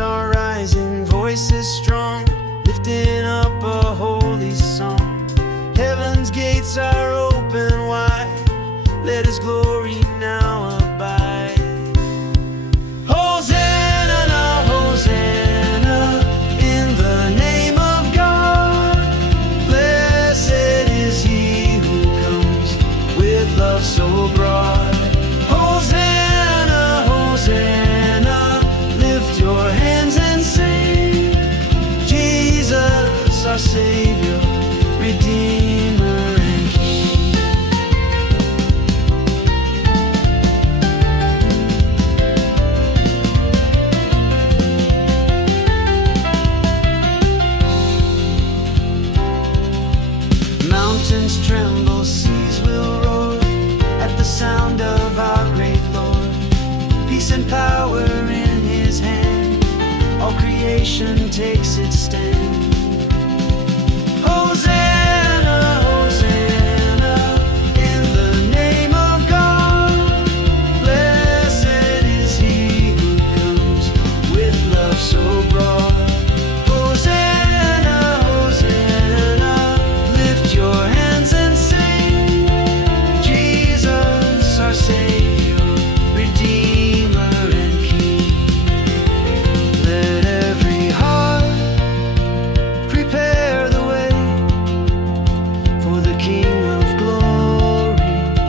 are rising, voices strong, lifting up a holy song. Heaven's gates are open wide, let His glory now abide. Hosanna, Hosanna, in the name of God. Blessed is He who comes with love so broad. Hosanna, Hosanna, lift your hands and sing. Jesus, our Savior, Redeemer and King. Mountains tremble, seas will roar at the sound of our great Lord. Peace and power in His hand, all creation takes its stand. Hosanna, Hosanna, in the name of God. Blessed is He who comes with love so broad. Hosanna, Hosanna, lift your hands and sing. Jesus, our Savior, Redeemer and King. Let every heart prepare the way for the King of glory.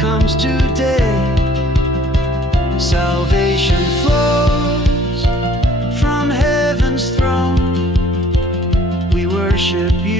Comes today. Salvation flows from heaven's throne. We worship You,